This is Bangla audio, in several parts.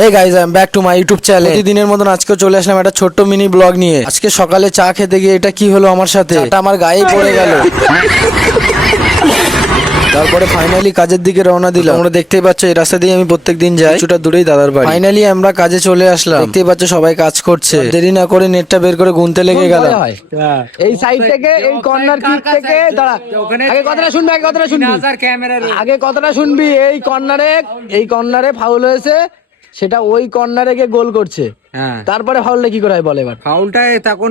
Hey guys, I'm back to my YouTube channel. প্রতিদিনের মতন আজকে চলে আসলাম একটা ছোট্ট মিনি ব্লগ নিয়ে। আজকে সকালে চা খেতে গিয়ে এটা কি হলো আমার সাথে, চাটা আমার গায়ে পড়ে গেল। তারপরে ফাইনালি কাজের দিকে রওনা দিলাম। তোমরা দেখতেই পাচ্ছ এই রাস্তা দিয়ে আমি প্রত্যেকদিন যাই, কিছুটা দূরেই দাদার বাড়ি। ফাইনালি আমরা কাজে চলে আসলাম, দেখতেই পাচ্ছ সবাই কাজ করছে। দেরি না করে নেটটা বের করে গুনতে লেগে গেলাম। এই সাইড থেকে এই কর্নার কিক থেকে দাঁড়া, আগে কথাটা শুনবি, আগে কথাটা শুনবি। এই কর্নারে ফাউল হয়েছে, সেটা ওই কর্নারে গিয়ে গোল করছে। তারপরে ফাউলটা কি করে হয় বল এবার। ফাউলটা তখন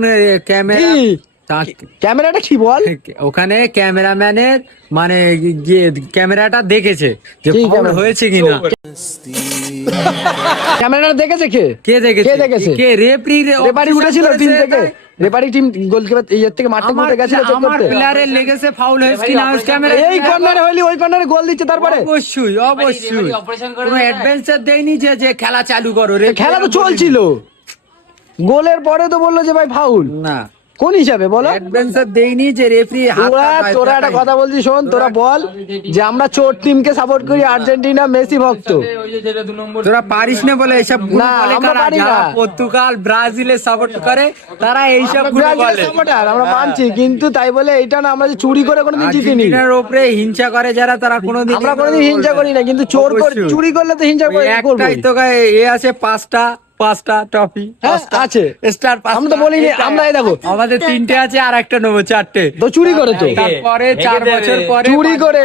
ক্যামেরাটা কি বল, ওখানে ক্যামেরাম্যানের মানে ক্যামেরাটা দেখেছে যে কি ফাউল ক্যামেরা? হয়েছে কিনা। ক্যামেরাটা দেখেছে কে? কে দেখেছে? কে রেফারি রেফারি উঠেছিল টিম থেকে, রেফারি টিম গোলকিপার ইয়ের থেকে মাঠ থেকে উঠে গেছিল চেক আমার করতে। প্লেয়ারের লেগেছে ফাউল হয়েছে কিনা ক্যামেরা। এই কর্নারে হইলি ওই কর্নারে গোল দিচ্ছে, তারপরে অবশ্যই কোনো অ্যাডভেঞ্চার দেয়নি যে খেলা চালু করো। খেলা তো চলছিল, গোলের পরে তো বললো যে ভাই ফাউল। না, কোন হিসাবে বলো? অ্যাডভেন্সার দেয়নি যে রেফারি তোরা একটা কথা বলছিস, শোন, তোরা বল যে আমরা চোট টিমকে সাপোর্ট করি, আর্জেন্টিনা মেসি ভক্ত। তোরা পারিস না বলে এইসব গুলো না, বলে আমরা কারা? পারি যারা না। পর্তুগাল ব্রাজিলের সাপোর্ট করে তারা এইসব গুলো বলে। আমরা মানছি, কিন্তু তাই বলে এইটা না আমরা যে চুরি করে কোনোদিন জিতিনি। আর্জেন্টিনার উপরে হিংসা করে যারা, তারা কোনোদিন আমরা কোনোদিন হিংসা করি না, কিন্তু চুরি করলে তো হিংসা করে করবো। একটাই তো আছে পাঁচটা ট্রফি আছে স্টার। আমরা তো বলিনি, আমরা এই দেখো আমাদের তিনটে আছে আর একটা নেবো চারটে। তো চুরি করে তো, তারপরে 4 বছর পরে চুরি করে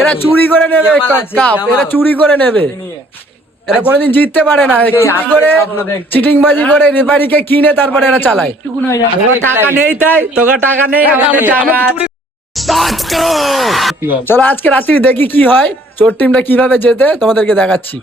এরা চুরি করে নেবে কাপ, এরা চুরি করে নেবে, এরা কোনোদিন জিততে পারে না। চুরি করে চিটিংবাজি করে রেফারিকে কিনে তারপরে এরা চালায়। তোর টাকা নেই, তাই তোর টাকা নেই। চলো আজকে রাত্রি দেখি কি হয়, চোর টিমটা কিভাবে জেতে তোমাদেরকে দেখাচ্ছি।